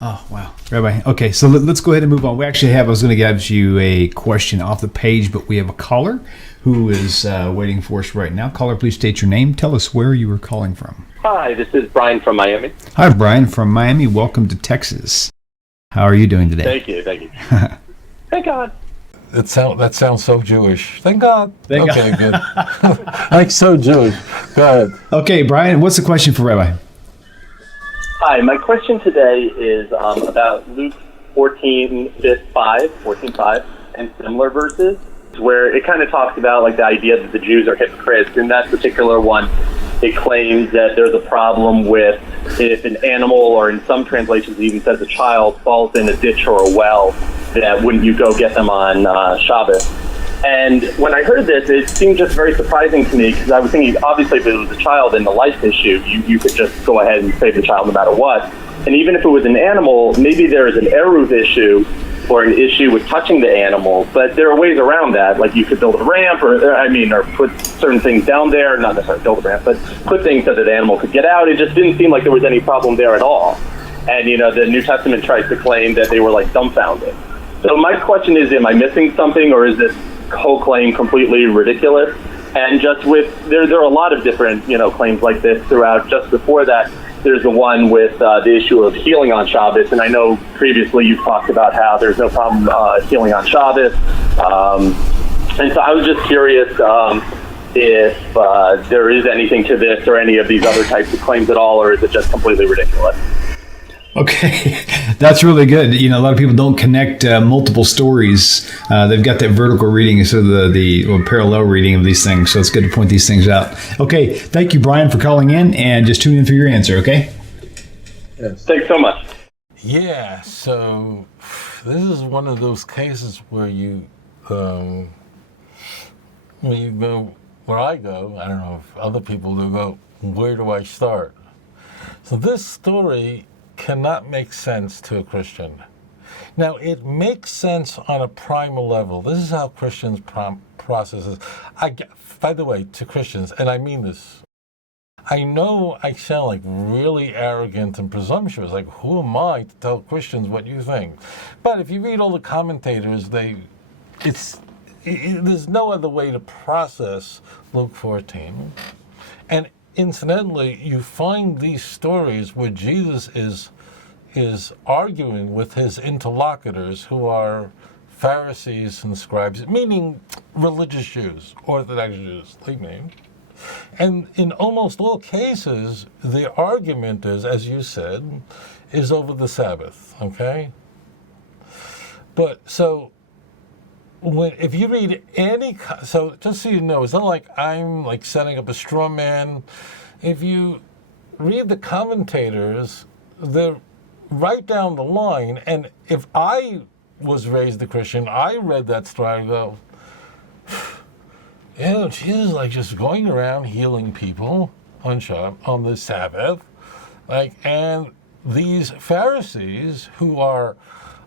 Oh, wow. Rabbi, okay, so let's go ahead and move on. I was going to give you a question off the page, but we have a caller who is waiting for us right now. Caller, please state your name. Tell us where you are calling from. Hi, this is Brian from Miami. Hi, Brian from Miami. Welcome to Texas. How are you doing today? Thank you. Thank God. That sounds so Jewish. Thank God. Thank okay, God. Good. Like so Jewish. Go ahead. Okay, Brian, what's the question for Rabbi? Hi, my question today is about Luke 14:5, and similar verses, where it kind of talks about like the idea that the Jews are hypocrites. In that particular one, it claims that there's a problem with if an animal, or in some translations it even says a child, falls in a ditch or a well, that wouldn't you go get them on Shabbos? And when I heard this, it seemed just very surprising to me, because I was thinking, obviously, if it was a child in the life issue, you could just go ahead and save the child no matter what. And even if it was an animal, maybe there is an eruv issue or an issue with touching the animal, but there are ways around that. Like you could build a ramp, or put certain things down there, not necessarily build a ramp, but put things so that the animal could get out. It just didn't seem like there was any problem there at all. And, the New Testament tries to claim that they were like dumbfounded. So my question is, am I missing something, or is this whole claim completely ridiculous? And just there are a lot of different, claims like this throughout. Just before that, there's the one with the issue of healing on Shabbos. And I know previously you've talked about how there's no problem healing on Shabbos. And so I was just curious if there is anything to this or any of these other types of claims at all, or is it just completely ridiculous? Okay, that's really good. A lot of people don't connect multiple stories. They've got that vertical reading instead of the parallel reading of these things. So it's good to point these things out. Okay, thank you, Brian, for calling in, and just tune in for your answer, okay? Yes. Thanks so much. Yeah, so this is one of those cases where you go, where I go, I don't know if other people do go, where do I start? So this story cannot make sense to a Christian. Now, it makes sense on a primal level. This is how Christians process this. By the way, to Christians, and I mean this, I know I sound like really arrogant and presumptuous, like who am I to tell Christians what you think? But if you read all the commentators, there's no other way to process Luke 14. And incidentally, you find these stories where Jesus is arguing with his interlocutors, who are Pharisees and scribes, meaning religious Jews, Orthodox Jews, like me. And in almost all cases, the argument is, as you said, is over the Sabbath, okay? But so if you read so just so you know, it's not like I'm like setting up a straw man. If you read the commentators, they're right down the line. And if I was raised a Christian, I read that story and go, Jesus is like just going around healing people on the Sabbath, and these Pharisees who are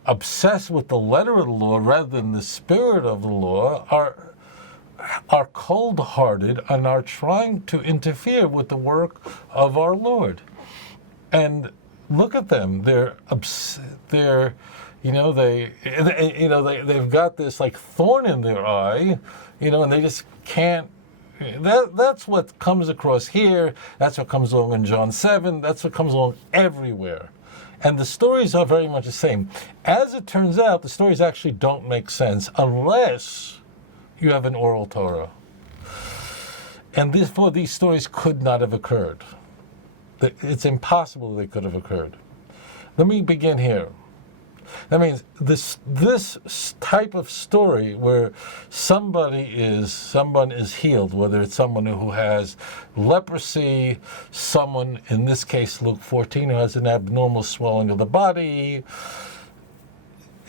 obsessed with the letter of the law rather than the spirit of the law are cold-hearted and are trying to interfere with the work of our Lord. And look at them; they've got this like thorn in their eye, and they just can't. That's what comes across here. That's what comes along in John 7. That's what comes along everywhere. And the stories are very much the same. As it turns out, the stories actually don't make sense unless you have an oral Torah. And therefore, these stories could not have occurred. It's impossible they could have occurred. Let me begin here. That means this type of story where someone is healed, whether it's someone who has leprosy, someone, in this case, Luke 14, who has an abnormal swelling of the body,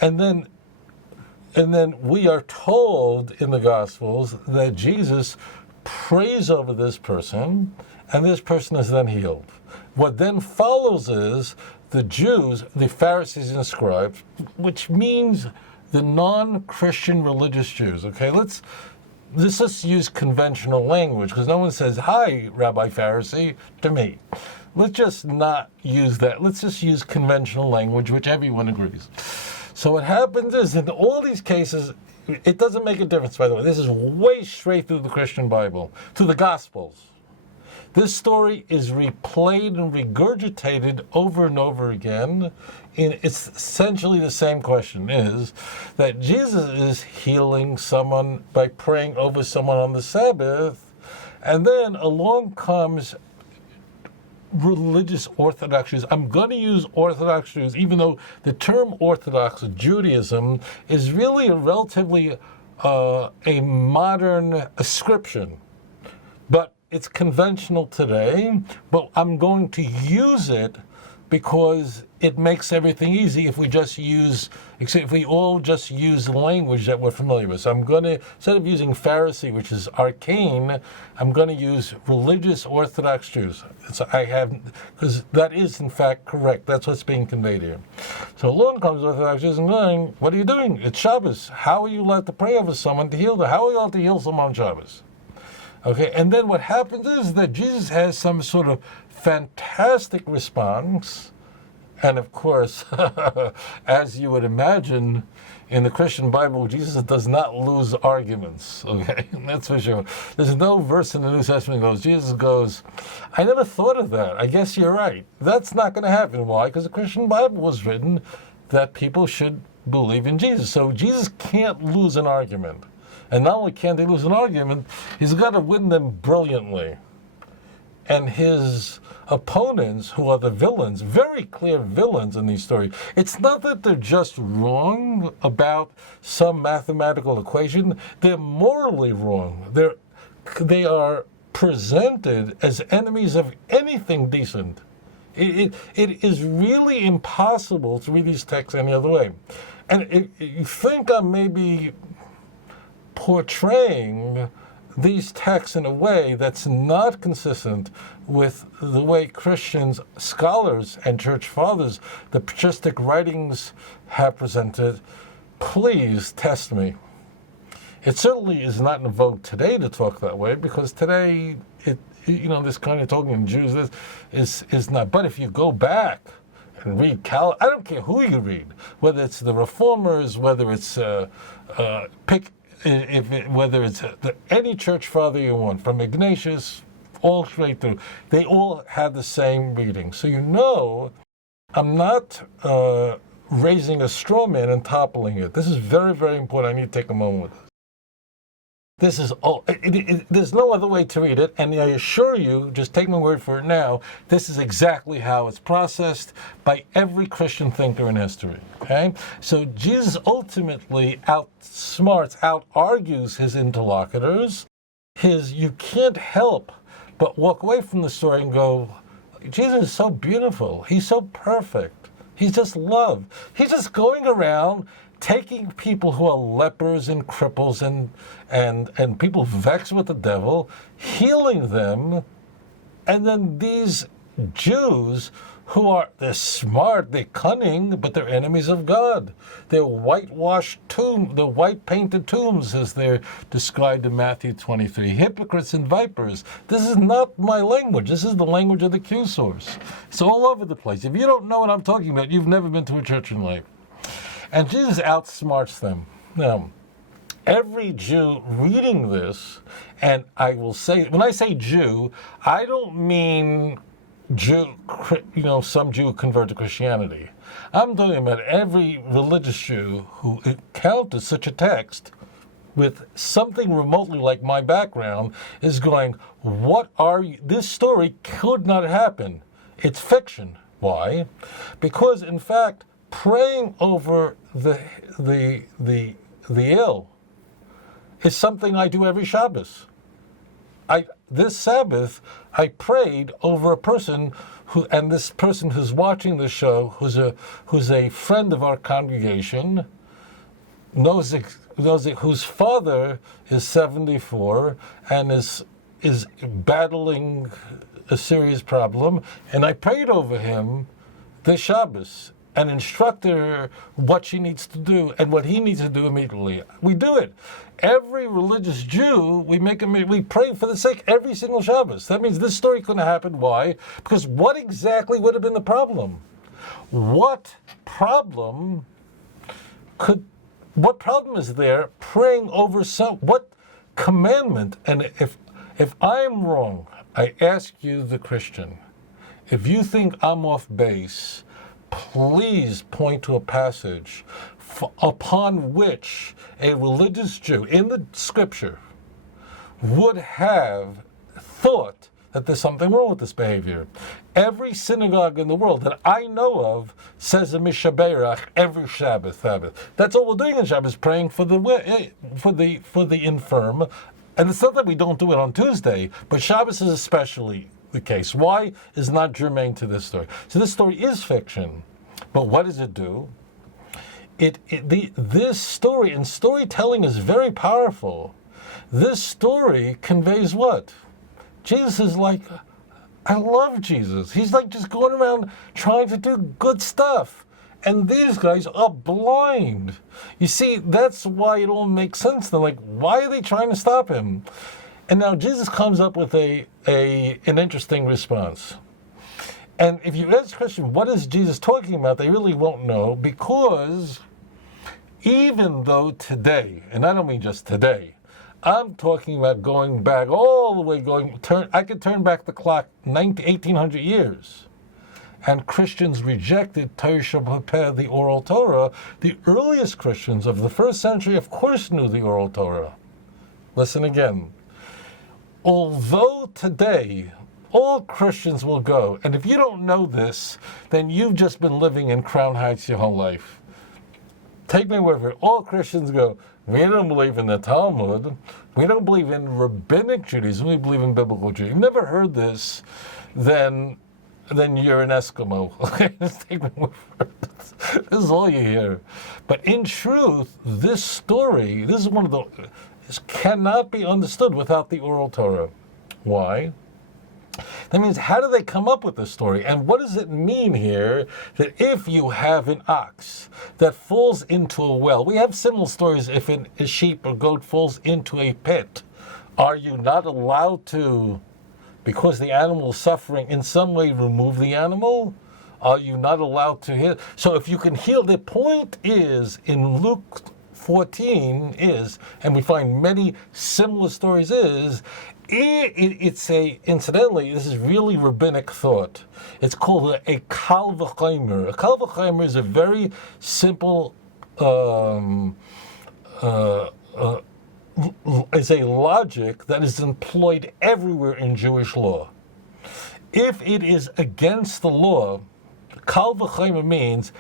and then we are told in the Gospels that Jesus prays over this person, and this person is then healed. What then follows is the Jews, the Pharisees and scribes, which means the non-Christian religious Jews. Okay, let's use conventional language, because no one says, "Hi, Rabbi Pharisee," to me. let's just not use that. Let's just use conventional language, which everyone agrees. So what happens is, in all these cases, it doesn't make a difference, by the way. This is way straight through the Christian Bible, to the Gospels. This story is replayed and regurgitated over and over again. It's essentially the same question, is that Jesus is healing someone by praying over someone on the Sabbath, and then along comes religious Orthodox Jews. I'm going to use Orthodox Jews, even though the term Orthodox Judaism is really a relatively a modern ascription. But it's conventional today, but I'm going to use it because it makes everything easy if we all just use the language that we're familiar with. So I'm going to, instead of using Pharisee, which is arcane, I'm going to use religious Orthodox Jews. Because that is in fact correct. That's what's being conveyed here. So along comes Orthodox Jews and going, what are you doing? It's Shabbos. How are you allowed to pray over someone to heal them? How are you allowed to heal someone on Shabbos? Okay, and then what happens is that Jesus has some sort of fantastic response. And of course, as you would imagine, in the Christian Bible, Jesus does not lose arguments, okay? That's for sure. There's no verse in the New Testament that goes, Jesus goes, I never thought of that. I guess you're right. That's not going to happen. Why? Because the Christian Bible was written that people should believe in Jesus. So Jesus can't lose an argument. And not only can't he lose an argument, he's got to win them brilliantly. And his opponents, who are the villains, very clear villains in these stories, it's not that they're just wrong about some mathematical equation, they're morally wrong. They are presented as enemies of anything decent. It is really impossible to read these texts any other way. And you think I'm maybe portraying these texts in a way that's not consistent with the way Christians, scholars, and church fathers, the patristic writings have presented, please test me. It certainly is not in vogue today to talk that way, because today, this kind of talking in Jews is not. But if you go back and read I don't care who you read, whether it's the Reformers, whether it's whether it's any church father you want, from Ignatius all straight through, they all had the same reading. So I'm not raising a straw man and toppling it. This is very, very important. I need to take a moment with this. This is there's no other way to read it, and I assure you, just take my word for it now, this is exactly how it's processed by every Christian thinker in history, okay? So Jesus ultimately out-argues his interlocutors. You can't help but walk away from the story and go, Jesus is so beautiful, he's so perfect, he's just love. He's just going around taking people who are lepers and cripples and people vexed with the devil, healing them, and then these Jews they're smart, they're cunning, but they're enemies of God. They're whitewashed the white painted tombs, as they're described in Matthew 23. Hypocrites and vipers. This is not my language. This is the language of the Q source. It's all over the place. If you don't know what I'm talking about, you've never been to a church in life. And Jesus outsmarts them. Now, every Jew reading this, and I will say, when I say Jew, I don't mean some Jew convert to Christianity. I'm talking about every religious Jew who encounters such a text with something remotely like my background is going, this story could not happen. It's fiction. Why? Because, in fact, praying over the ill is something I do every Shabbos. This Sabbath, I prayed over a person and this person who's watching the show, who's a friend of our congregation, whose father is 74 and is battling a serious problem, and I prayed over him this Shabbos. and instruct her what she needs to do and what he needs to do immediately. We do it. Every religious Jew, we pray for the sick every single Shabbos. That means this story couldn't happen. Why? Because what exactly would have been the problem? What problem is there praying over what commandment? And if I'm wrong, I ask you, the Christian, if you think I'm off base, please point to a passage upon which a religious Jew in the scripture would have thought that there's something wrong with this behavior. Every synagogue in the world that I know of says a Mishaberach every Sabbath. That's all we're doing on Shabbos, praying for the infirm. And it's not that we don't do it on Tuesday, but Shabbos is especially the case. Why is not germane to this story? So this story is fiction, but what does it do? This story, and storytelling is very powerful. This story conveys what? Jesus is like, I love Jesus. He's like just going around trying to do good stuff. And these guys are blind. You see, that's why it all makes sense. They're like, why are they trying to stop him? And now Jesus comes up with an interesting response. And if you ask the question, what is Jesus talking about? They really won't know, because even though today, and I don't mean just today, I'm talking about going back all the way, I could turn back the clock 1,800 years. And Christians rejected Torah Sheba'al Peh, the oral Torah. The earliest Christians of the first century, of course, knew the oral Torah. Listen again. Although today all Christians will go, and if you don't know this, then you've just been living in Crown Heights your whole life. Take me wherever. All Christians go, we don't believe in the Talmud. We don't believe in Rabbinic Judaism. We believe in biblical Judaism. You've never heard this, then you're an Eskimo. Okay, just take me wherever. This is all you hear. But in truth, this story, this cannot be understood without the oral Torah. Why? That means, how do they come up with this story? And what does it mean here that if you have an ox that falls into a well, we have similar stories if a sheep or goat falls into a pit, are you not allowed to, because the animal is suffering, in some way remove the animal? Are you not allowed to heal? So if you can heal, the point is, in Luke 14 is, and we find many similar stories incidentally, this is really rabbinic thought. It's called a kal v'chomer. A kal v'chomer is a very simple, is a logic that is employed everywhere in Jewish law. If it is against the law, kal v'chomer means,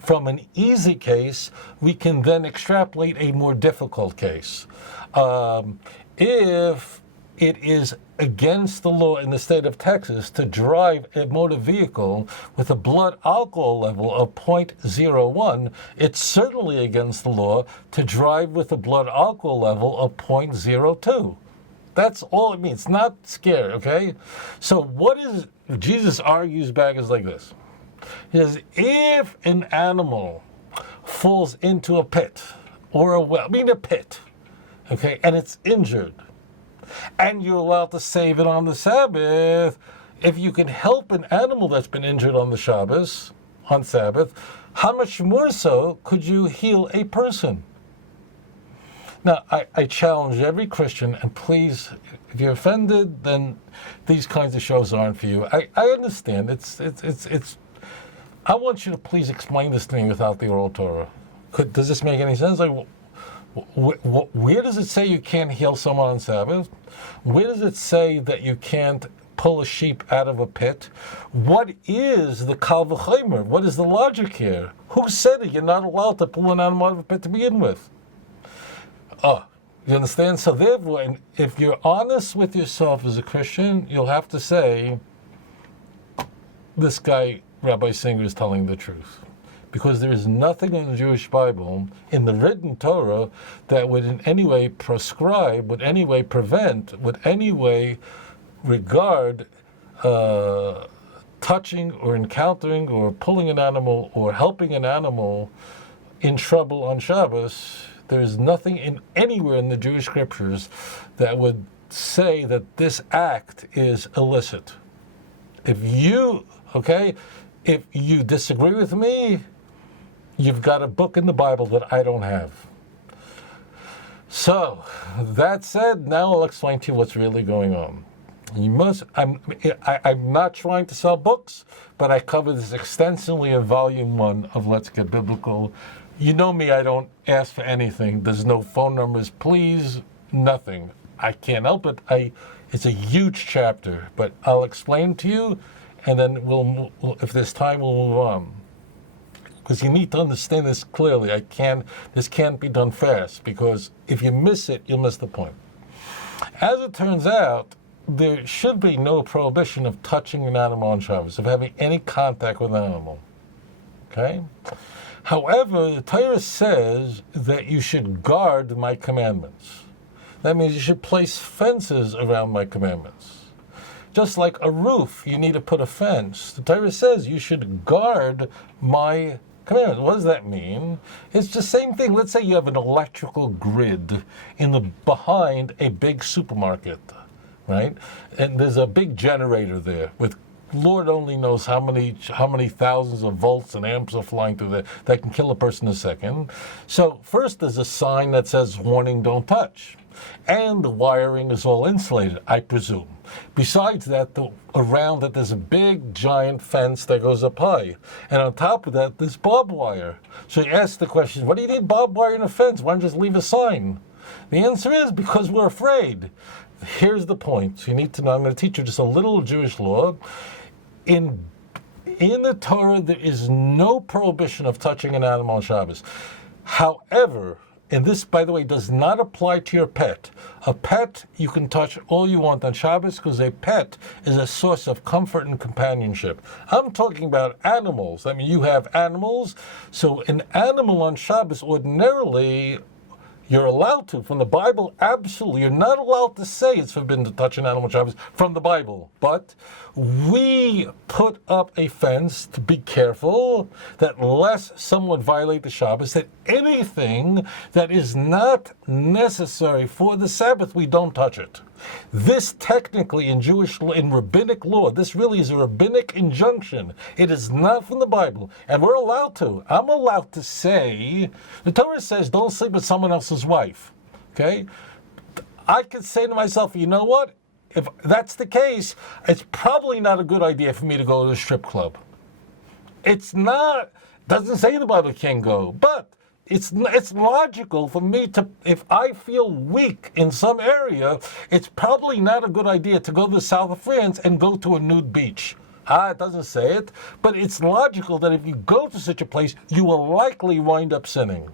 from an easy case, we can then extrapolate a more difficult case. If it is against the law in the state of Texas to drive a motor vehicle with a blood alcohol level of 0.01, it's certainly against the law to drive with a blood alcohol level of 0.02. That's all it means. It's not scary, okay? So what is, Jesus argues back is like this. He says, if an animal falls into a pit or a pit, okay, and it's injured, and you're allowed to save it on the Sabbath, if you can help an animal that's been injured on Sabbath, how much more so could you heal a person? Now, I challenge every Christian, and please, if you're offended, then these kinds of shows aren't for you. I understand. It's. I want you to please explain this to me without the oral Torah. Does this make any sense? Like, where does it say you can't heal someone on Sabbath? Where does it say that you can't pull a sheep out of a pit? What is the kal v'chomer? What is the logic here? Who said it? You're not allowed to pull an animal out of a pit to begin with. You understand? So therefore, if you're honest with yourself as a Christian, you'll have to say, this guy, Rabbi Singer, is telling the truth. Because there is nothing in the Jewish Bible, in the written Torah, that would in any way prescribe, would any way prevent, would any way regard touching or encountering or pulling an animal or helping an animal in trouble on Shabbos, there's nothing anywhere in the Jewish scriptures that would say that this act is illicit. If you disagree with me, you've got a book in the Bible that I don't have. So, that said, now I'll explain to you what's really going on. I'm not trying to sell books, but I cover this extensively in Volume 1 of Let's Get Biblical. You know me, I don't ask for anything. There's no phone numbers, please, nothing. I can't help it. It's a huge chapter, but I'll explain to you, and then we'll if there's time, we'll move on. Because you need to understand this clearly. This can't be done fast, because if you miss it, you'll miss the point. As it turns out, there should be no prohibition of touching an animal on Shabbos, of having any contact with an animal. Okay? However, the Torah says that you should guard my commandments. That means you should place fences around my commandments. Just like a roof, you need to put a fence. The Torah says you should guard my commandments. What does that mean? It's the same thing. Let's say you have an electrical grid behind a big supermarket, right? And there's a big generator there with Lord only knows how many thousands of volts and amps are flying through there that can kill a person in a second. So first there's a sign that says, warning, don't touch. And the wiring is all insulated, I presume. Besides that, around it, there's a big, giant fence that goes up high. And on top of that, there's barbed wire. So you ask the question, what do you need barbed wire in a fence? Why don't you just leave a sign? The answer is because we're afraid. Here's the point. You need to know, I'm going to teach you just a little Jewish law. In the Torah, there is no prohibition of touching an animal on Shabbos. However, and this, by the way, does not apply to your pet. A pet, you can touch all you want on Shabbos because a pet is a source of comfort and companionship. I'm talking about animals. I mean, you have animals. So an animal on Shabbos, ordinarily, you're allowed to. From the Bible, absolutely. You're not allowed to say it's forbidden to touch an animal on Shabbos from the Bible. But we put up a fence to be careful that lest someone violate the Shabbos, that anything that is not necessary for the Sabbath, we don't touch it. This technically in rabbinic law, this really is a rabbinic injunction. It is not from the Bible. And we're allowed to. I'm allowed to say, the Torah says don't sleep with someone else's wife. Okay? I could say to myself, you know what? If that's the case, it's probably not a good idea for me to go to a strip club. It's not, doesn't say the Bible can't go, but it's logical for me to, if I feel weak in some area, it's probably not a good idea to go to the south of France and go to a nude beach. It doesn't say it, but it's logical that if you go to such a place, you will likely wind up sinning.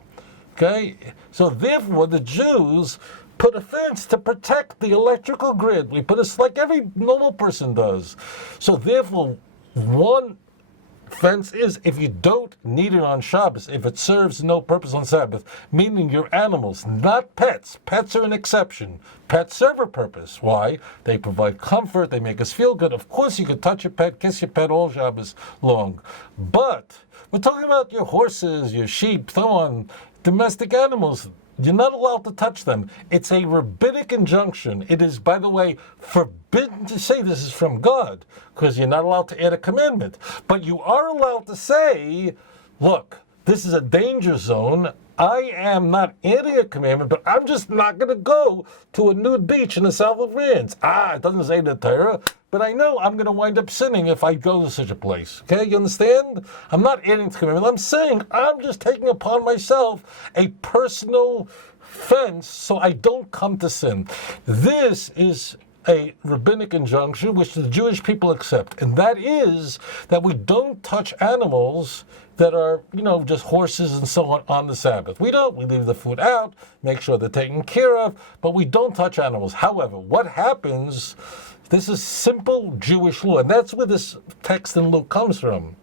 Okay? So therefore, the Jews put a fence to protect the electrical grid. We put it like every normal person does. So therefore, one fence is if you don't need it on Shabbos, if it serves no purpose on Sabbath, meaning your animals, not pets. Pets are an exception. Pets serve a purpose. Why? They provide comfort, they make us feel good. Of course you could touch your pet, kiss your pet all Shabbos long. But we're talking about your horses, your sheep, so on, domestic animals. You're not allowed to touch them. It's a rabbinic injunction. It is, by the way, forbidden to say this is from God, because you're not allowed to add a commandment. But you are allowed to say, look, this is a danger zone. I am not adding a commandment, but I'm just not going to go to a nude beach in the south of France. It doesn't say the Torah, but I know I'm going to wind up sinning if I go to such a place. Okay, you understand? I'm not adding to commandment. I'm saying I'm just taking upon myself a personal fence so I don't come to sin. This is a rabbinic injunction which the Jewish people accept, and that is that we don't touch animals that are, just horses and so on the Sabbath. We don't. We leave the food out, make sure they're taken care of, but we don't touch animals. However, what happens, this is simple Jewish law, and that's where this text in Luke comes from.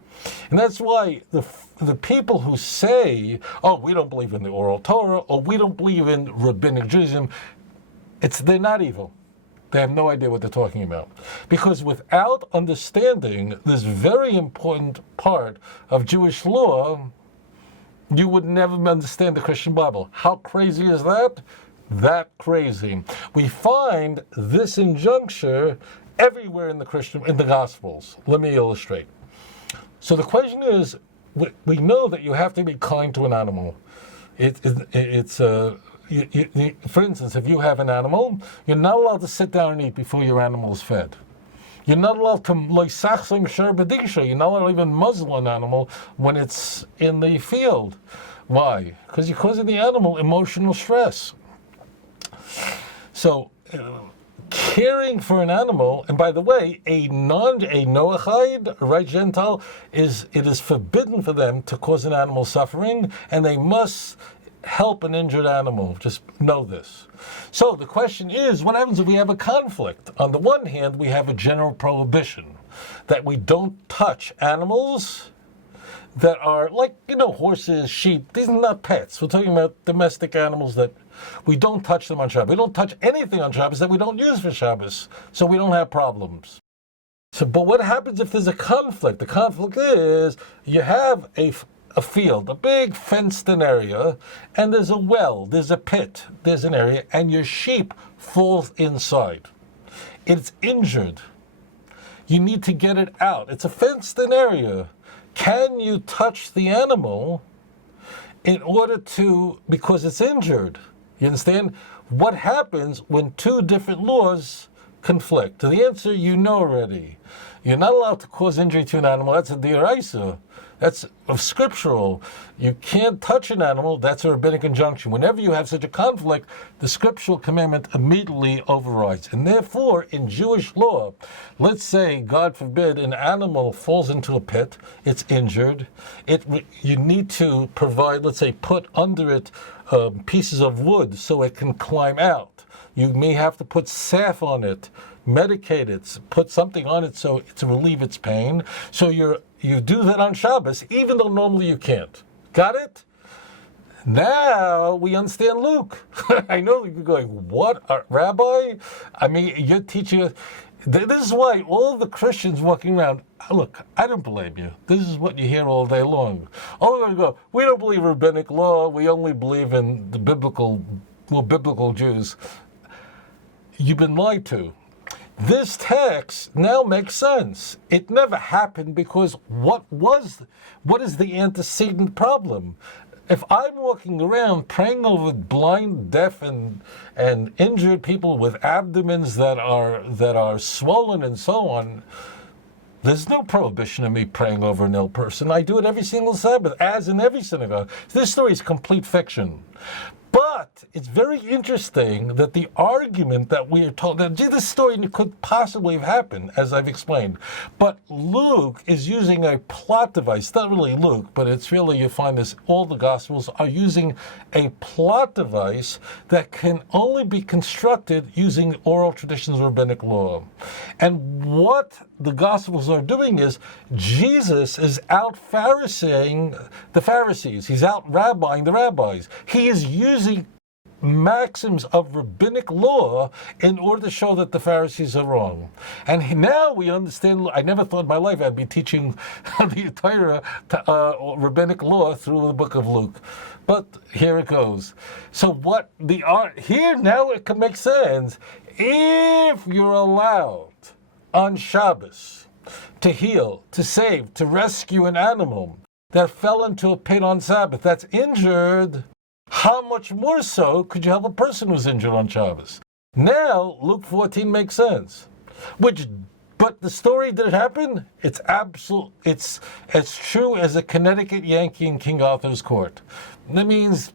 And that's why the people who say, we don't believe in the oral Torah, or we don't believe in Rabbinic Judaism, they're not evil. They have no idea what they're talking about. Because without understanding this very important part of Jewish law, you would never understand the Christian Bible. How crazy is that? That crazy. We find this injunction everywhere in the Gospels. Let me illustrate. So the question is, we know that you have to be kind to an animal. For instance, if you have an animal, you're not allowed to sit down and eat before your animal is fed. You're not allowed to loisachsim sherbedisha. You're not allowed to even muzzle an animal when it's in the field. Why? Because you're causing the animal emotional stress. So, caring for an animal, and by the way, a Noahide, a right Gentile, it is forbidden for them to cause an animal suffering, and they must help an injured animal. Just know this. So the question is, what happens if we have a conflict? On the one hand, we have a general prohibition that we don't touch animals that are like, horses, sheep. These are not pets. We're talking about domestic animals that we don't touch them on Shabbos. We don't touch anything on Shabbos that we don't use for Shabbos, so we don't have problems. But what happens if there's a conflict? The conflict is you have a field, a big fenced-in area, and there's a well, there's a pit, there's an area, and your sheep falls inside. It's injured. You need to get it out. It's a fenced-in area. Can you touch the animal because it's injured? You understand? What happens when two different laws conflict? The answer you know already. You're not allowed to cause injury to an animal. That's a d'oraisa. That's scriptural. You can't touch an animal. That's a rabbinic injunction. Whenever you have such a conflict, the scriptural commandment immediately overrides. And therefore, in Jewish law, let's say, God forbid, an animal falls into a pit, it's injured. You need to provide, let's say, put under it pieces of wood so it can climb out. You may have to put salve on it, medicate it, put something on it to relieve its pain. So you do that on Shabbos, even though normally you can't. Got it? Now we understand Luke. I know you're going, what, Rabbi? I mean, you're teaching us. This is why all the Christians walking around, look, I don't blame you. This is what you hear all day long. Oh, we're going to go, we don't believe rabbinic law. We only believe in the biblical Jews. You've been lied to. This text now makes sense. It never happened because what is the antecedent problem? If I'm walking around praying over blind, deaf, and injured people with abdomens that are swollen and so on, there's no prohibition of me praying over an ill person. I do it every single Sabbath, as in every synagogue. This story is complete fiction. But it's very interesting that the argument that we are told, that this story could possibly have happened, as I've explained. But Luke is using a plot device. It's not really Luke, but it's really, you find this, all the Gospels are using a plot device that can only be constructed using oral traditions of rabbinic law. And what the Gospels are doing is, Jesus is out Phariseeing the Pharisees. He's out rabbiing the rabbis. He is using maxims of rabbinic law in order to show that the Pharisees are wrong. And now we understand. I never thought in my life I'd be teaching the Torah, rabbinic law through the book of Luke. But here it goes. So here now it can make sense. If you're allowed on Shabbos to heal, to save, to rescue an animal that fell into a pit on Sabbath that's injured, how much more so could you help a person who's injured on Shabbos? Now, Luke 14 makes sense. But the story, did it happen? It's as true as a Connecticut Yankee in King Arthur's court. That means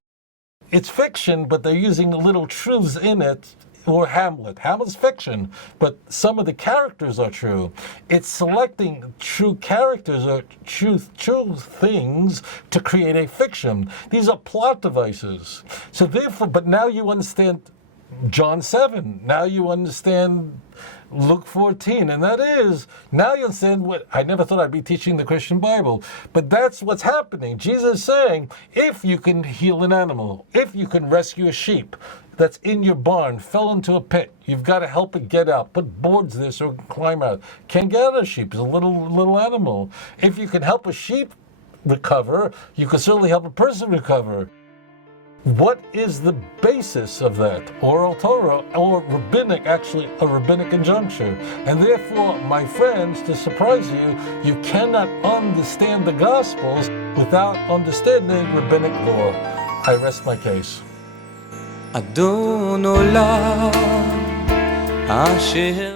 it's fiction, but they're using little truths in it. Or Hamlet. Hamlet's fiction, but some of the characters are true. It's selecting true characters or true things to create a fiction. These are plot devices. So therefore, but now you understand John 7. Now you understand Luke 14. And that is, now you understand what, I never thought I'd be teaching the Christian Bible, but that's what's happening. Jesus is saying, if you can heal an animal, if you can rescue a sheep, that's in your barn fell into a pit. You've got to help it get out. Put boards there so it can climb out. Can't get out a sheep. It's a little animal. If you can help a sheep recover, you can certainly help a person recover. What is the basis of that? Oral Torah, or rabbinic, actually a rabbinic injunction. And therefore, my friends, to surprise you, you cannot understand the Gospels without understanding rabbinic law. I rest my case. אדון עולם אשר